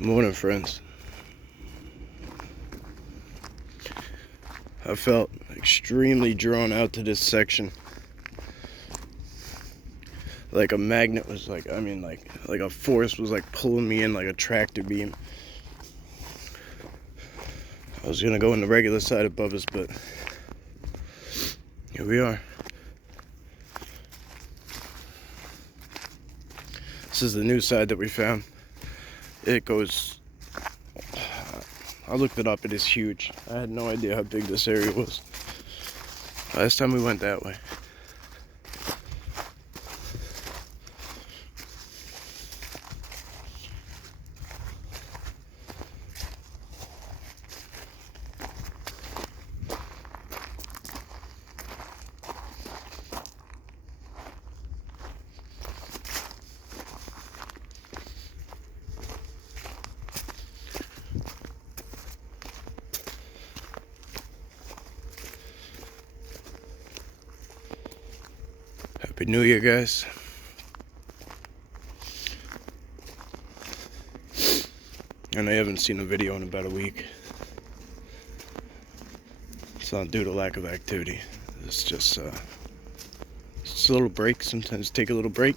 Morning, friends. I felt extremely drawn out to this section. Like a magnet was like a force was like pulling me in like a tractor beam. I was gonna go in the regular side of Bubba's, but here we are. This is the new side that we found. It goes, I looked it up, it is huge. I had no idea how big this area was. Last time we went that way. Happy New Year, guys. And I haven't seen a video in about a week. It's not due to lack of activity. It's just a little break. Sometimes take a little break.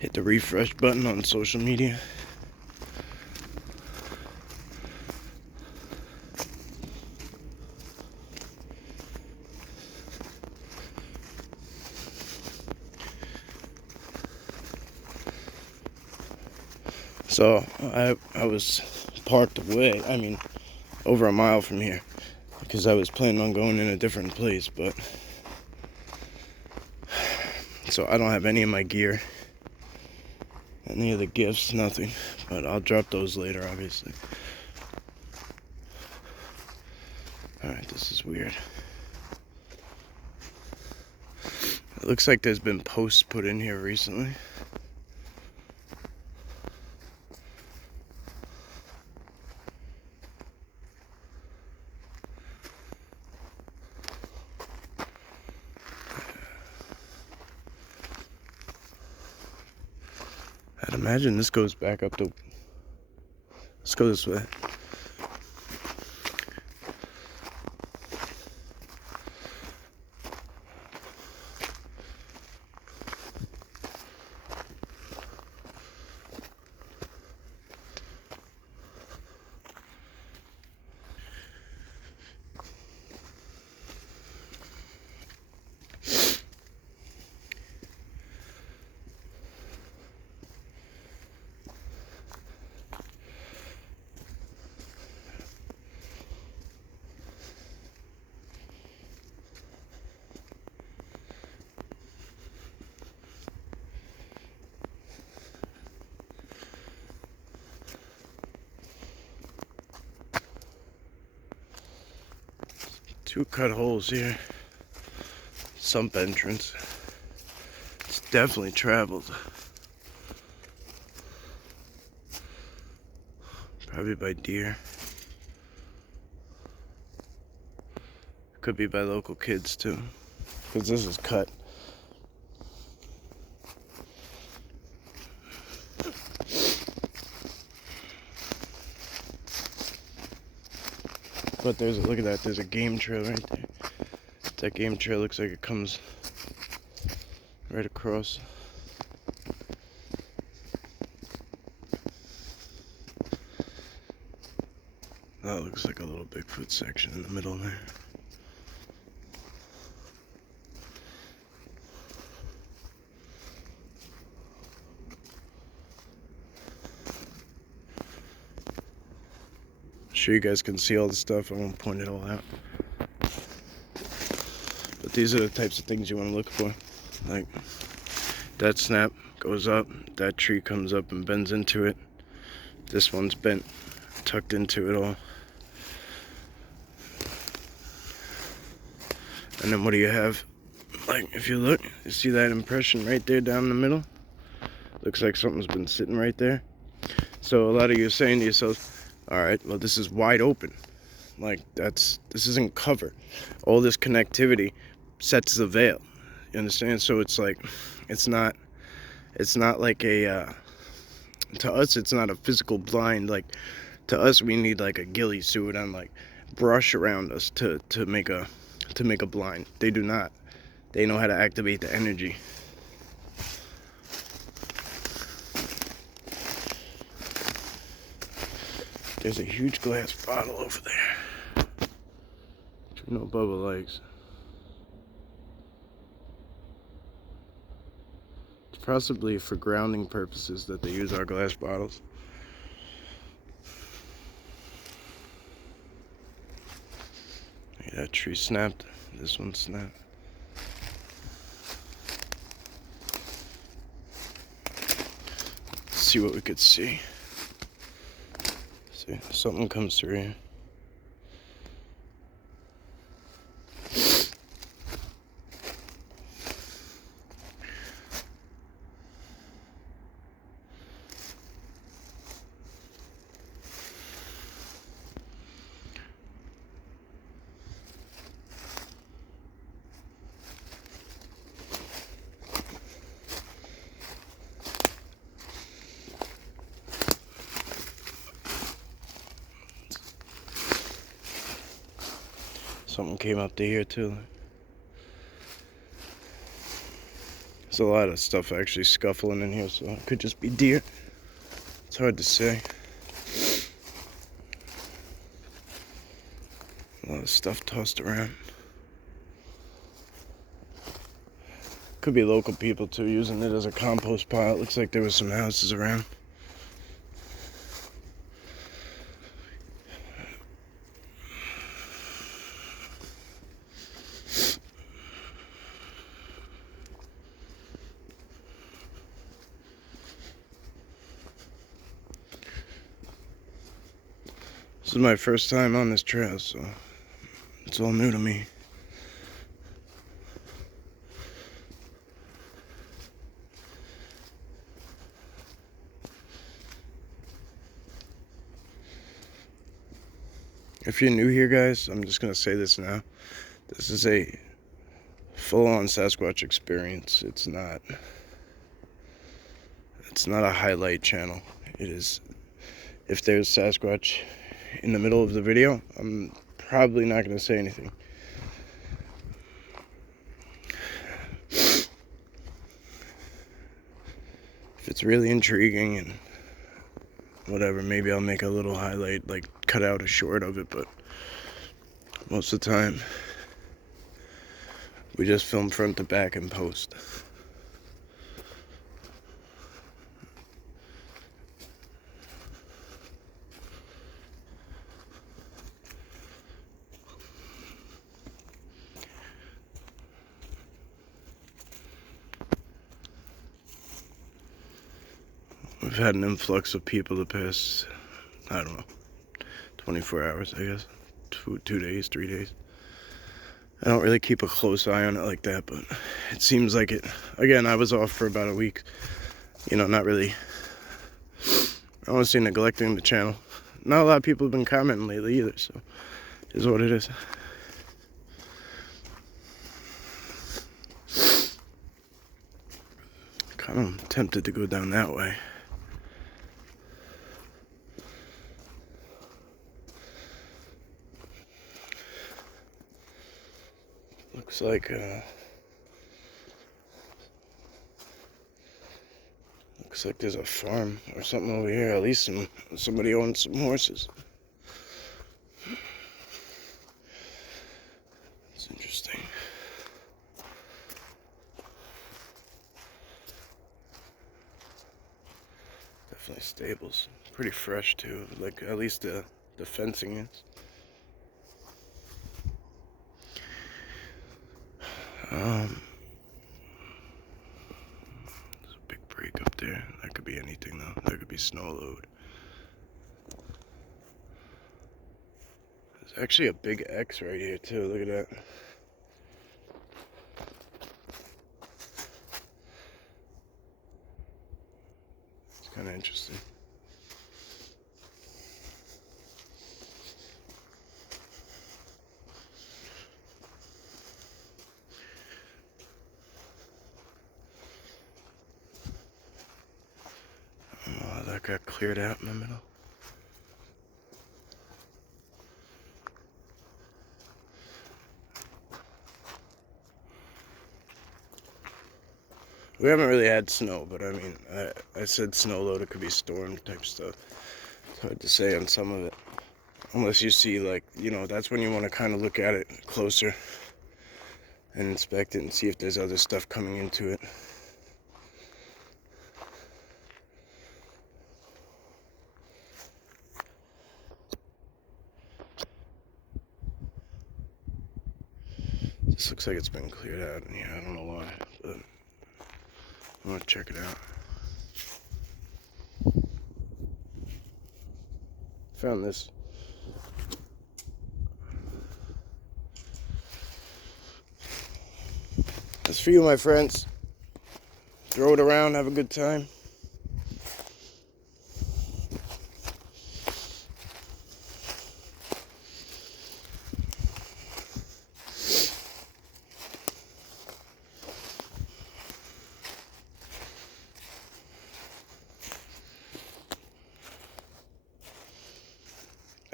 Hit the refresh button on social media. So I was parked away, over a mile from here, because I was planning on going in a different place, but so I don't have any of my gear, any of the gifts, nothing, but I'll drop those later, obviously. Alright, this is weird. It looks like there's been posts put in here recently. I'd imagine this goes back up to... Let's go this way. Two cut holes here. Sump entrance. It's definitely traveled. Probably by deer. Could be by local kids too, because this is cut. But look at that, there's a game trail right there. That game trail looks like it comes right across. That looks like a little Bigfoot section in the middle there. Sure you guys can see all the stuff. I won't point it all out, but these are the types of things you want to look for. Like that snap goes up, that tree comes up and bends into it. This one's bent, tucked into it all. And then what do you have? Like if you look, you see that impression right there down in the middle? Looks like something's been sitting right there. So a lot of you are saying to yourself, alright, well this is wide open. Like this isn't cover. All this connectivity sets the veil. You understand? So it's like, it's not like a To us, it's not a physical blind. Like, to us, we need like a ghillie suit and like brush around us to make a blind. They do not. They know how to activate the energy. There's a huge glass bottle over there, which you know Bubba likes. It's possibly for grounding purposes that they use our glass bottles. That tree snapped. This one snapped. Let's see what we could see. See, something comes through here. Something came up to here too. There's a lot of stuff actually scuffling in here, so it could just be deer. It's hard to say. A lot of stuff tossed around. Could be local people too, using it as a compost pile. It looks like there was some houses around. This is my first time on this trail, so it's all new to me. If you're new here, guys, I'm just going to say this now. This is a full-on Sasquatch experience. It's not a highlight channel. It is, if there's Sasquatch in the middle of the video, I'm probably not going to say anything. If it's really intriguing and whatever, maybe I'll make a little highlight, like cut out a short of it, but most of the time we just film front to back and post. We've had an influx of people the past, I don't know, 24 hours, I guess. 2 days, 3 days. I don't really keep a close eye on it like that, but it seems like it. Again, I was off for about a week. You know, not really, I don't want to say neglecting the channel. Not a lot of people have been commenting lately either, so it is what it is. Kind of tempted to go down that way. Looks like there's a farm or something over here. At least somebody owns some horses. It's interesting. Definitely stables. Pretty fresh too. Like at least the fencing is. There's a big break up there. That could be anything though. That could be snow load. There's actually a big X right here too. Look at that. It's kind of interesting. that got cleared out in the middle. We haven't really had snow, but I mean, I said snow load, it could be storm type stuff. It's hard to say on some of it. Unless you see, like, you know, that's when you want to kind of look at it closer and inspect it and see if there's other stuff coming into it. This looks like it's been cleared out in here. I don't know why, but I'm gonna check it out. Found this. That's for you, my friends. Throw it around, have a good time.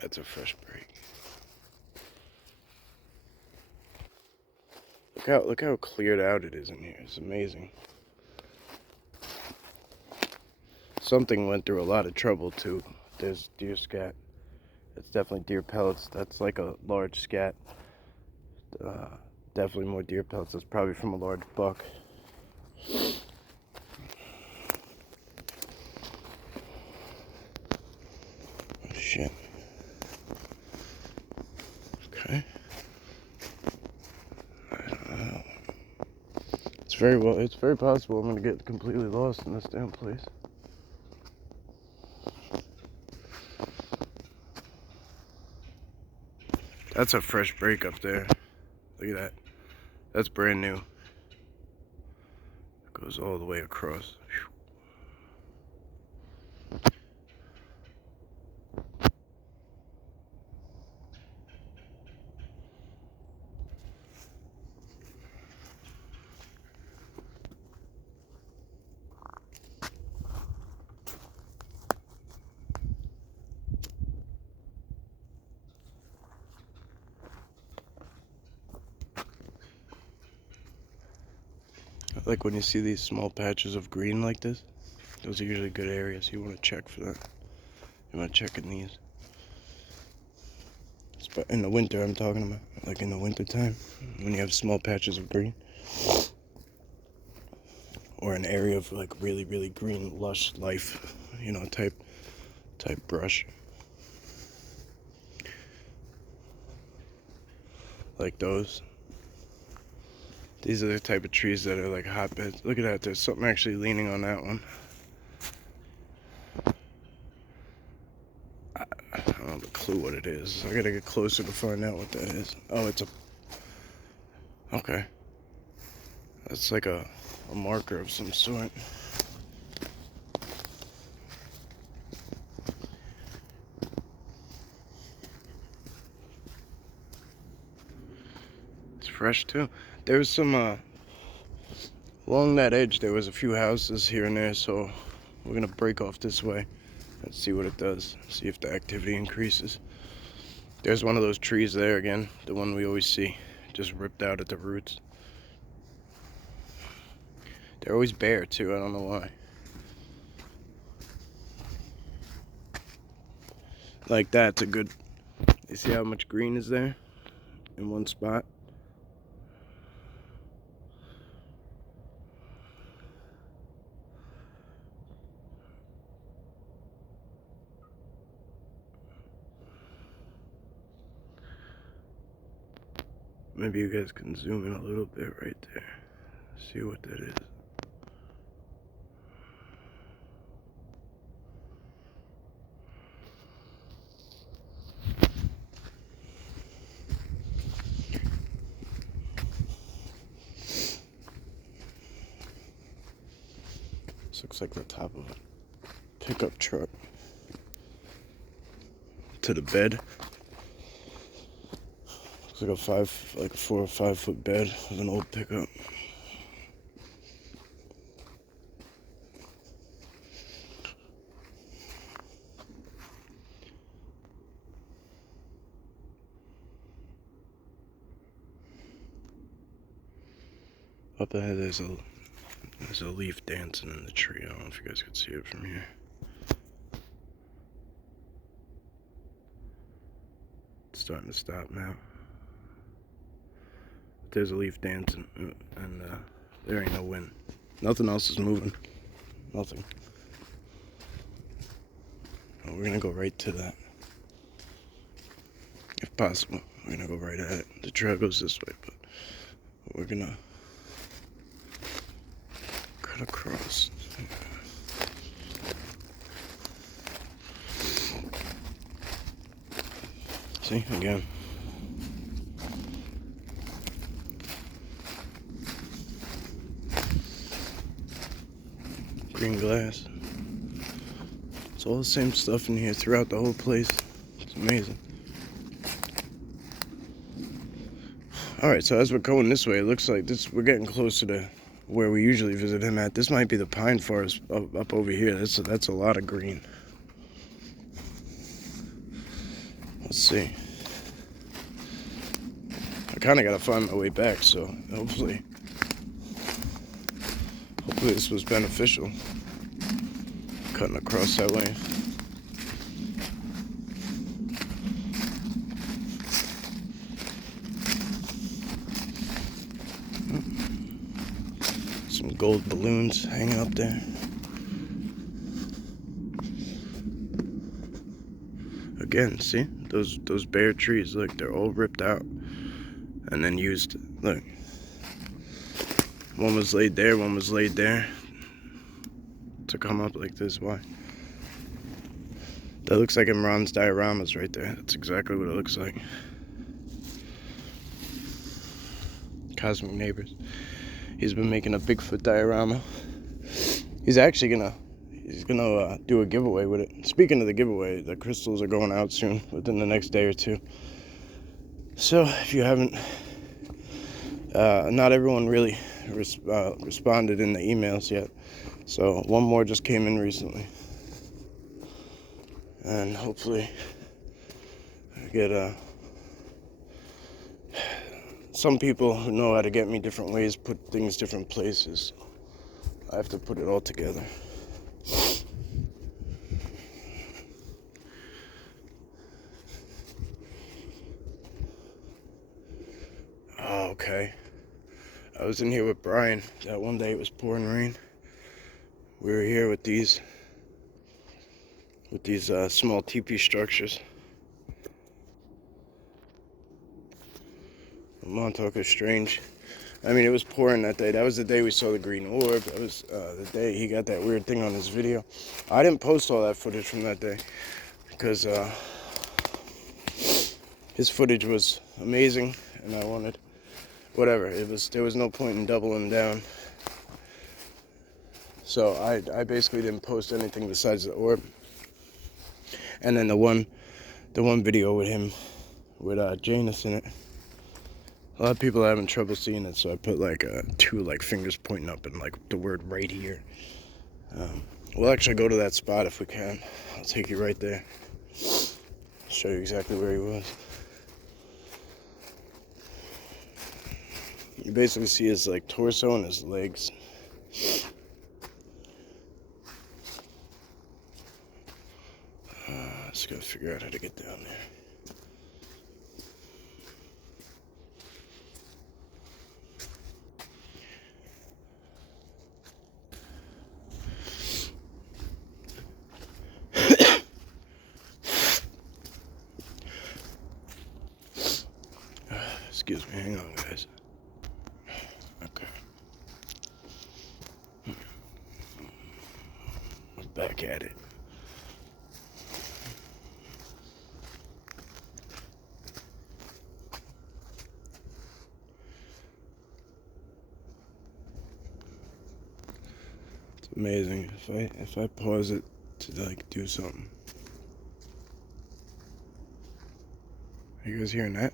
That's a fresh break. Look how cleared out it is in here. It's amazing. Something went through a lot of trouble too. There's deer scat. It's definitely deer pellets. That's like a large scat. Definitely more deer pellets. That's probably from a large buck. Oh, shit. Okay. I don't know. It's very possible I'm gonna get completely lost in this damn place. That's a fresh break up there. Look at that. That's brand new. It goes all the way across. Like when you see these small patches of green like this, those are usually good areas. You want to check for that. You want to check in these. In the winter, I'm talking about. Like in the winter time, when you have small patches of green. Or an area of like really, really green, lush life, you know, type brush. Like those. These are the type of trees that are like hotbeds. Look at that, there's something actually leaning on that one. I don't have a clue what it is. I gotta get closer to find out what that is. Oh, it's a... Okay. That's like a marker of some sort. It's fresh too. There was some, along that edge there was a few houses here and there, so we're gonna break off this way and see what it does. See if the activity increases. There's one of those trees there again, the one we always see, just ripped out at the roots. They're always bare too, I don't know why. Like that's a good, you see how much green is there in one spot? Maybe you guys can zoom in a little bit right there. See what that is. This looks like the top of a pickup truck. To the bed. Looks like a 4 or 5 foot bed of an old pickup. Up ahead there's a leaf dancing in the tree. I don't know if you guys can see it from here. It's starting to stop now. There's a leaf dancing, and there ain't no wind. Nothing else is moving. Nothing. Well, we're gonna go right to that. If possible, we're gonna go right at it. The trail goes this way, but we're gonna cut across. See, again. Green glass. It's all the same stuff in here throughout the whole place. It's amazing. Alright, so as we're going this way, it looks like we're getting closer to where we usually visit him at. This might be the pine forest up over here. That's a lot of green. Let's see. I kind of got to find my way back, so hopefully this was beneficial. Cutting across that way. Some gold balloons hanging up there. Again, see? Those bare trees, look, they're all ripped out and then used. Look. One was laid there, one was laid there. To come up like this, why? That looks like Imran's dioramas right there. That's exactly what it looks like. Cosmic Neighbors. He's been making a Bigfoot diorama. He's actually gonna do a giveaway with it. Speaking of the giveaway, the crystals are going out soon, within the next day or two. So if you haven't, not everyone really responded in the emails yet. So one more just came in recently, and hopefully I get some people who know how to get me different ways, put things different places. I have to put it all together. Oh, okay. I was in here with Brian that one day. It was pouring rain. We were here with these small teepee structures. Montauk is strange. I mean, it was pouring that day. That was the day we saw the green orb. That was the day he got that weird thing on his video. I didn't post all that footage from that day because his footage was amazing, and I wanted whatever. There was no point in doubling down. So I basically didn't post anything besides the orb. And then the one video with him with Janus in it. A lot of people are having trouble seeing it, so I put like two fingers pointing up and like the word right here. We'll actually go to that spot if we can. I'll take you right there. Show you exactly where he was. You basically see his like torso and his legs. Just gotta figure out how to get down there. Excuse me, hang on, guys. Okay. We're back at it. It's amazing if I pause it to like do something. Are you guys hearing that?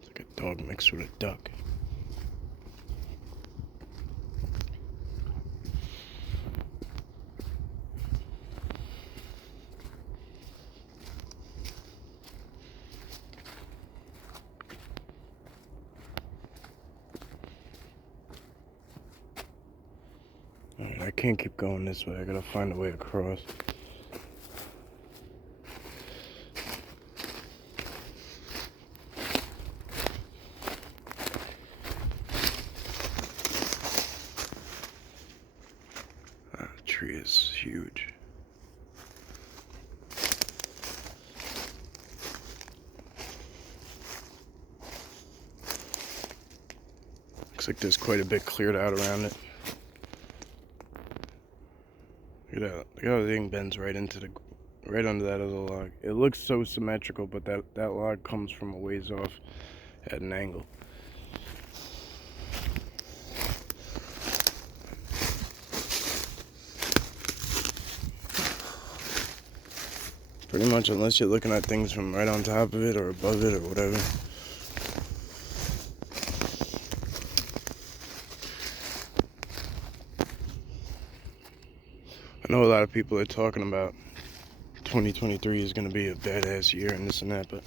It's like a dog mixed with a duck. Alright, I can't keep going this way. I gotta find a way across. The tree is huge. Looks like there's quite a bit cleared out around it. Look at that. Look how the thing bends right under that other log. It looks so symmetrical, but that log comes from a ways off at an angle. Pretty much, unless you're looking at things from right on top of it or above it or whatever. I know a lot of people are talking about 2023 is going to be a badass year and this and that, but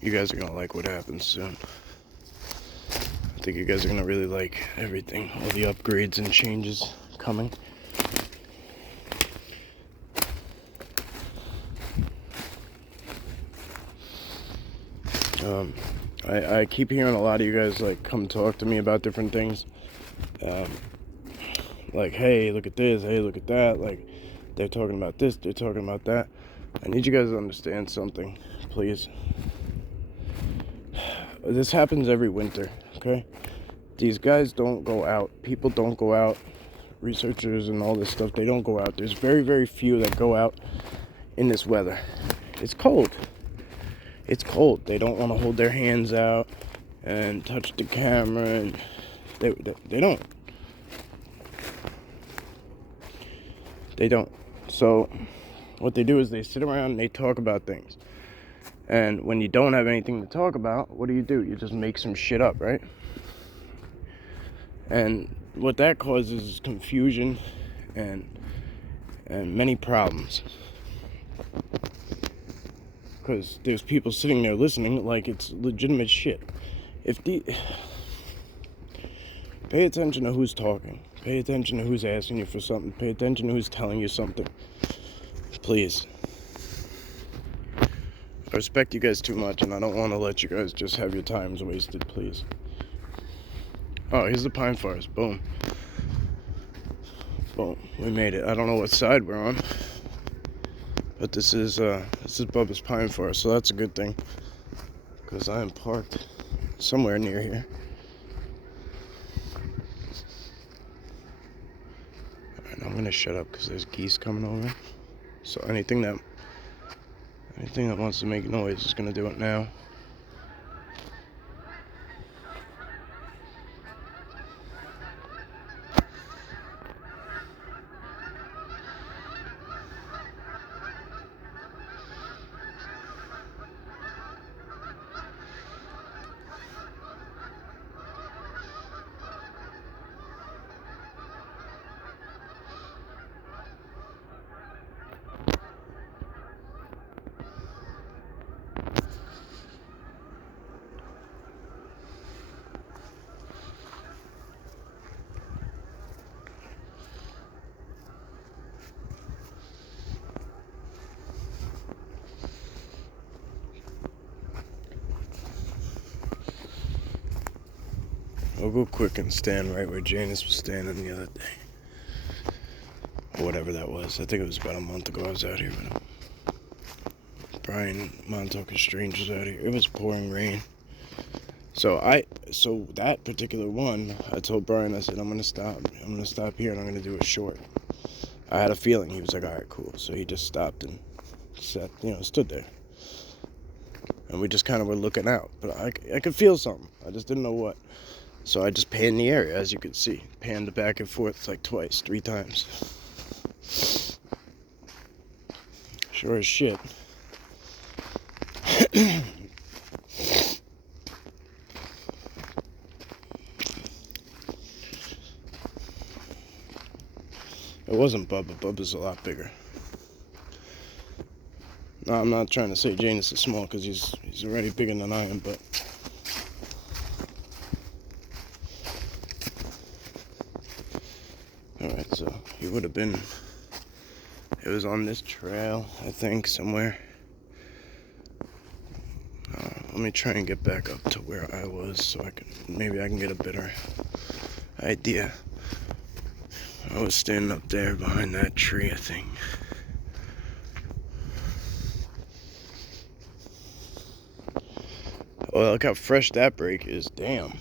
you guys are going to like what happens soon. I think you guys are going to really like everything, all the upgrades and changes coming. I keep hearing a lot of you guys like come talk to me about different things. Like, hey, look at this, hey, look at that. Like, they're talking about this, they're talking about that. I need you guys to understand something, please. This happens every winter, okay? These guys don't go out. People don't go out. Researchers and all this stuff, they don't go out. There's very, very few that go out in this weather. It's cold. It's cold. They don't want to hold their hands out and touch the camera, and they don't. They don't. So what they do is they sit around and they talk about things. And when you don't have anything to talk about, what do? You just make some shit up, right? And what that causes is confusion and many problems. Because there's people sitting there listening like it's legitimate shit. Pay attention to who's talking. Pay attention to who's asking you for something. Pay attention to who's telling you something. Please. I respect you guys too much, and I don't want to let you guys just have your times wasted, please. Oh, here's the pine forest. Boom. Boom. We made it. I don't know what side we're on, but this is Bubba's pine forest, so that's a good thing, because I am parked somewhere near here. Alright, I'm gonna shut up because there's geese coming over. So anything that wants to make noise is gonna do it now. I'll go quick and stand right where Janus was standing the other day. Or whatever that was. I think it was about a month ago I was out here with him. Brian Montauk and Strange was out here. It was pouring rain. So that particular one, I told Brian, I said, I'm gonna stop here and I'm gonna do it short. I had a feeling. He was like, alright, cool. So he just stopped and stood there. And we just kind of were looking out. But I could feel something. I just didn't know what. So I just panned the area, as you can see. Panned it back and forth like twice, 3 times. Sure as shit. It wasn't Bubba. Bubba's a lot bigger. No, I'm not trying to say Janus is small, because he's already bigger than I am, but... Alright, so he would have been, it was on this trail, I think, somewhere. Let me try and get back up to where I was so maybe I can get a better idea. I was standing up there behind that tree, I think. Oh, look how fresh that break is. Damn.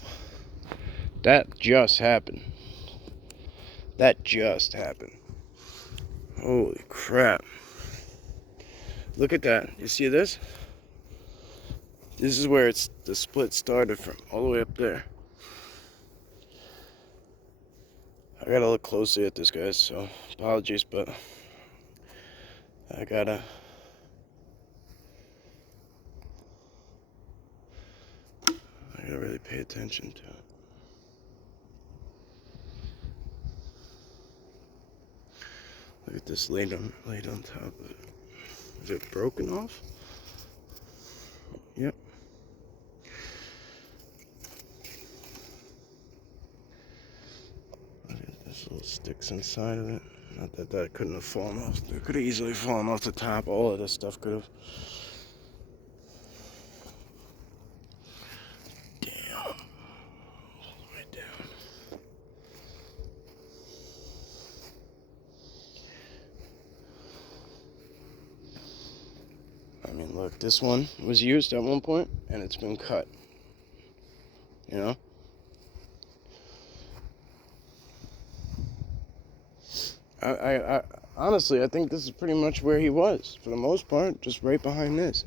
That just happened. That just happened. Holy crap. Look at that. You see this? This is where the split started from, all the way up there. I gotta look closely at this, guys, so apologies, but I gotta really pay attention to it. Look at this laid on top of it. Is it broken off? Yep. Look at this little sticks inside of it. Not that that couldn't have fallen off. It could have easily fallen off the top. All of this stuff could have. Damn. All the way down. I mean, look, this one was used at one point, and it's been cut. You know? I honestly, I think this is pretty much where he was, for the most part, just right behind this.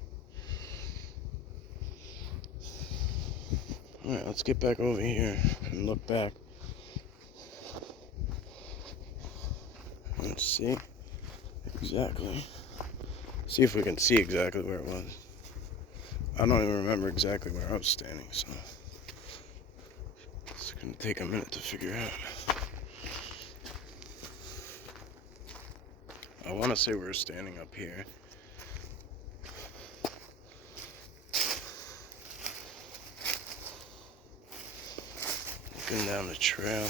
Alright, let's get back over here and look back. Let's see exactly. See if we can see exactly where it was. I don't even remember exactly where I was standing, so it's gonna take a minute to figure out. I want to say we were standing up here. Looking down the trail.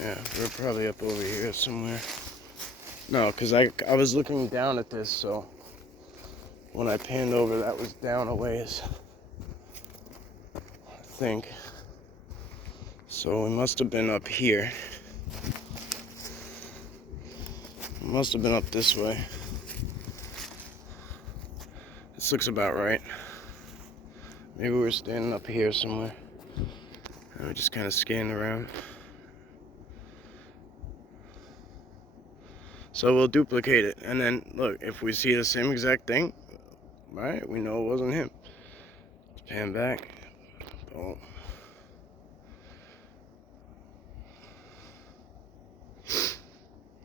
Yeah, we're probably up over here somewhere. No, because I was looking down at this, so when I panned over, that was down a ways, I think. So we must have been up here. We must have been up this way. This looks about right. Maybe we were standing up here somewhere. And we just kind of scanned around. So we'll duplicate it. And then, look, if we see the same exact thing, right, we know it wasn't him. Let's pan back. Oh.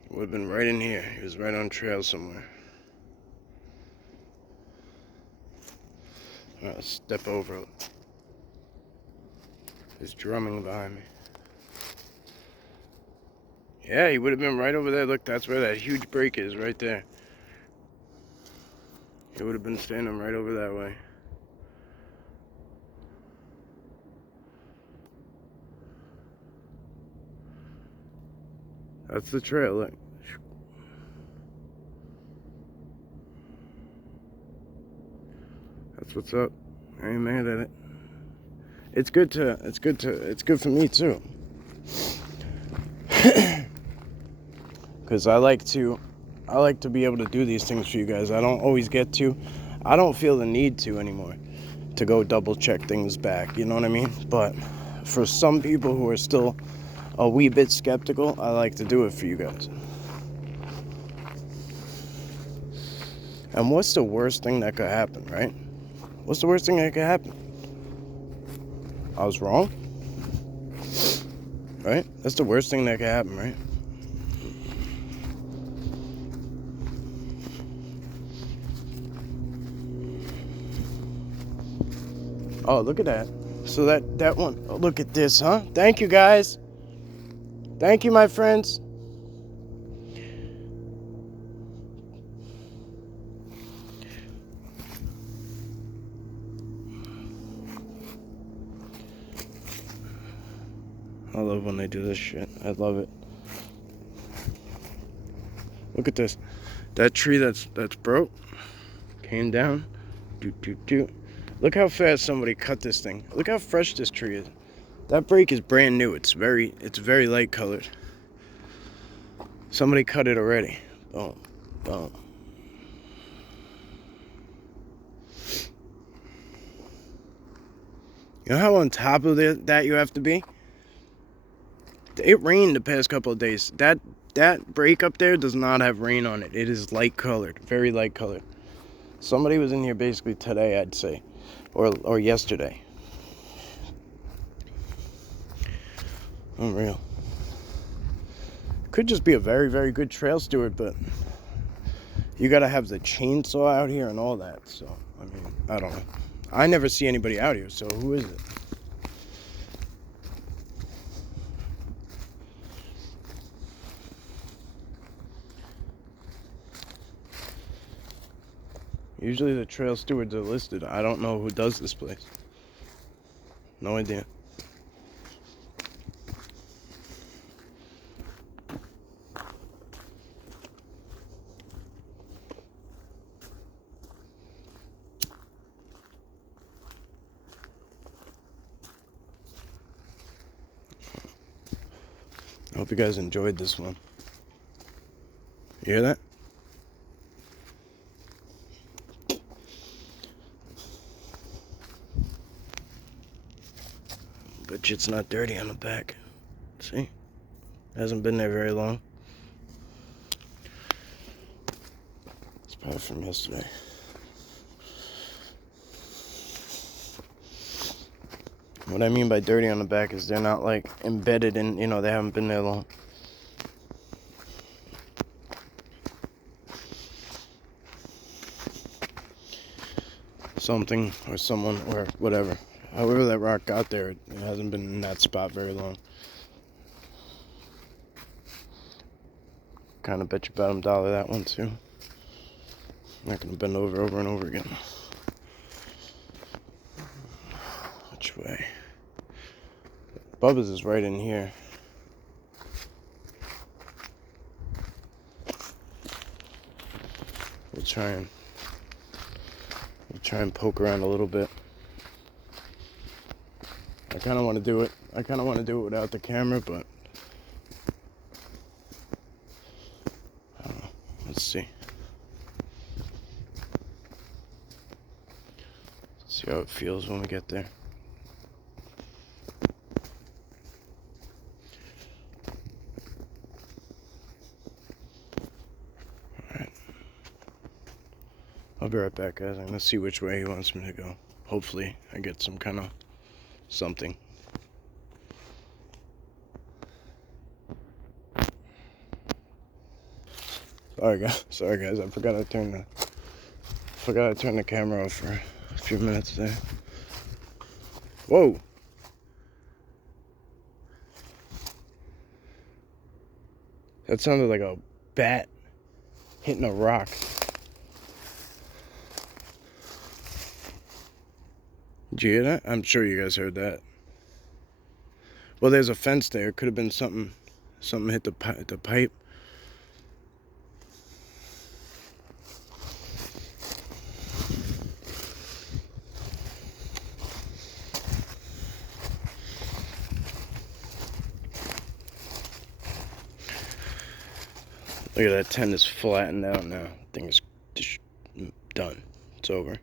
Would have been right in here. He was right on trail somewhere. Alright, let's step over it. There's drumming behind me. Yeah, he would have been right over there. Look, that's where that huge break is, right there. He would have been standing right over that way. That's the trail, look. That's what's up. I ain't mad at it. It's good for me too. Cause I like to be able to do these things for you guys. I don't always get to. I don't feel the need to anymore to go double check things back, you know what I mean? But for some people who are still a wee bit skeptical, I like to do it for you guys. And what's the worst thing that could happen, right? What's the worst thing that could happen? I was wrong, right? That's the worst thing that could happen, right? Oh, look at that. So that one, oh, look at this, huh? Thank you, guys. Thank you, my friends. I love when they do this shit. I love it. Look at this. That tree that's broke came down. Look how fast somebody cut this thing. Look how fresh this tree is. That break is brand new. It's very light colored. Somebody cut it already. Boom. Boom. You know how on top of that you have to be? It rained the past couple of days. That break up there does not have rain on it. It is light colored. Very light colored. Somebody was in here basically today, I'd say. Or yesterday. Unreal. Could just be a very, very good trail steward, but you gotta have the chainsaw out here and all that. So, I mean, I don't know. I never see anybody out here, so who is it? Usually the trail stewards are listed. I don't know who does this place. No idea. I hope you guys enjoyed this one. You hear that? Bet you it's not dirty on the back. See? Hasn't been there very long. It's probably from yesterday. What I mean by dirty on the back is they're not like embedded in, you know, they haven't been there long. Something or someone or whatever. However that rock got there, it hasn't been in that spot very long. Kind of bet you bottom dollar that one too. Not gonna bend over and over again. Which way? Bubba's is right in here. We'll try and poke around a little bit. I kind of want to do it. Without the camera, but I don't know. Let's see. Let's see how it feels when we get there. Alright. I'll be right back, guys. I'm going to see which way he wants me to go. Hopefully I get some kind of something. Sorry guys, I forgot to turn the camera off for a few minutes there. Whoa. That sounded like a bat hitting a rock. Did you hear that? I'm sure you guys heard that. Well, there's a fence there. It could have been something hit the pipe. Look at that tent is flattened out now. Thing is just done. It's over.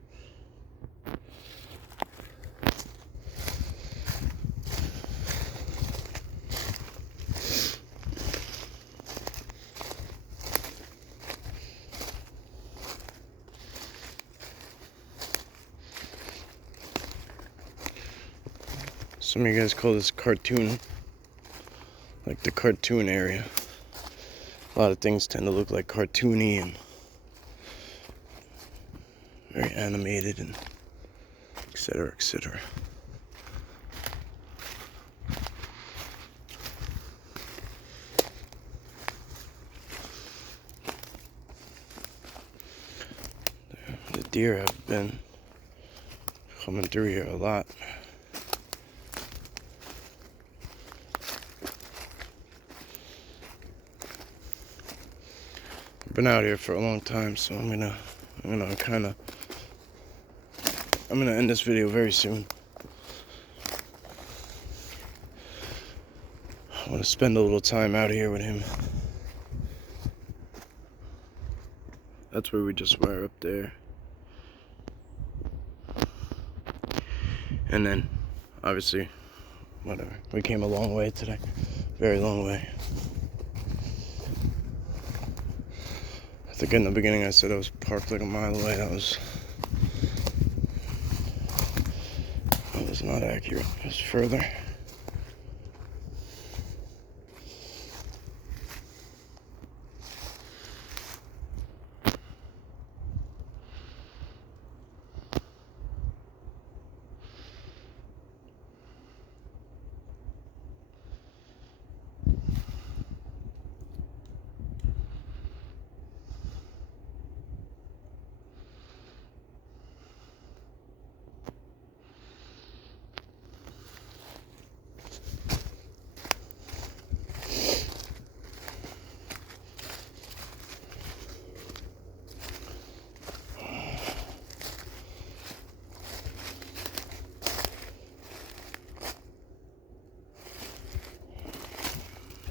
Some of you guys call this cartoon, like the cartoon area. A lot of things tend to look like cartoony and very animated and etc., etc. The deer have been coming through here a lot. Been out here for a long time, so I'm gonna end this video very soon. I want to spend a little time out here with him. That's where we just were, up there. And then, obviously, whatever. We came a long way today. Very long way. I think in the beginning I said I was parked like a mile away. That was not accurate. It was further.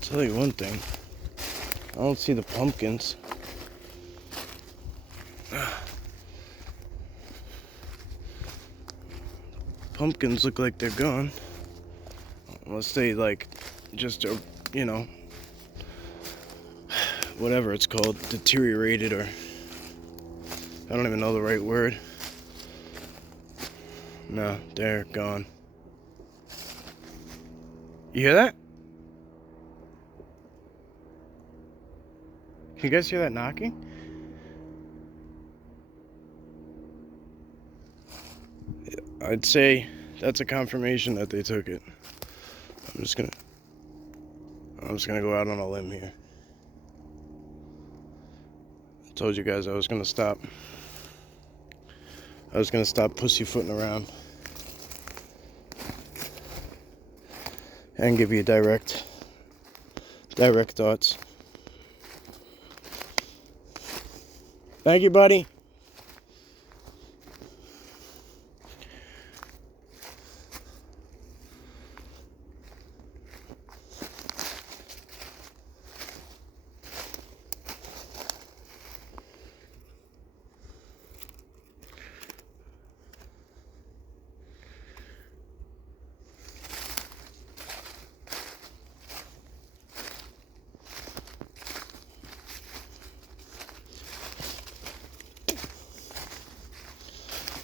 I'll tell you one thing. I don't see the pumpkins. Pumpkins look like they're gone. Unless they, like, just, you know, whatever it's called, deteriorated, or I don't even know the right word. No, they're gone. You hear that? Can you guys hear that knocking? I'd say that's a confirmation that they took it. I'm just gonna go out on a limb here. I told you guys I was gonna stop. I was gonna stop pussyfooting around and give you direct thoughts. Thank you, buddy.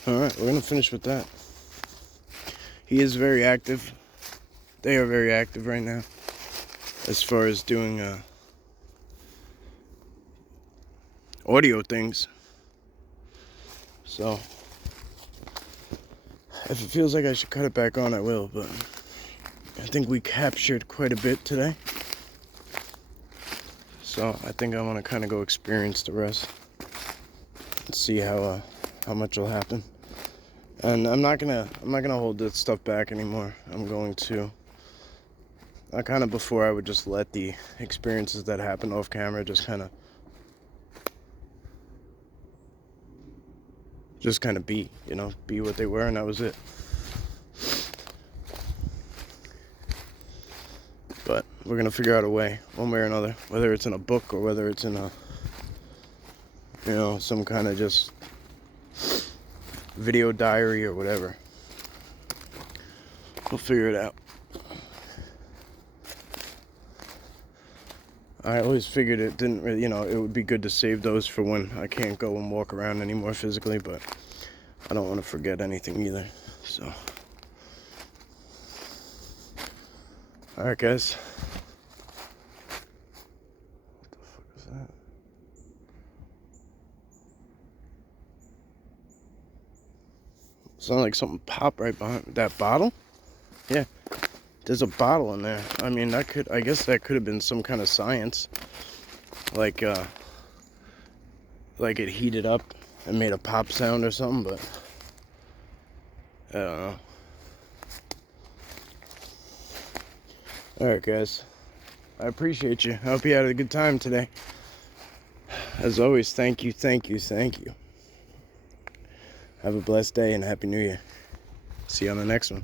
Alright, we're gonna finish with that. He is very active. They are very active right now as far as doing audio things. So if it feels like I should cut it back on, I will, but I think we captured quite a bit today. So I think I want to kind of go experience the rest and see how much will happen. And I'm not gonna hold this stuff back anymore. I'm going to. Before I would just let the experiences that happen off camera just kind of be, be what they were, and that was it. But we're gonna figure out a way, one way or another, whether it's in a book or whether it's in a, some kind of just video diary or whatever. We'll figure it out. I always figured it didn't really, it would be good to save those for when I can't go and walk around anymore physically, but I don't want to forget anything either, so. Alright, guys. What the fuck is that? Sounded like something popped right behind that bottle? Yeah. There's a bottle in there. I mean, I guess that could have been some kind of science. Like it heated up and made a pop sound or something, but I don't know. Alright, guys. I appreciate you. I hope you had a good time today. as always, thank you, thank you, thank you. Have a blessed day and Happy New Year. See you on the next one.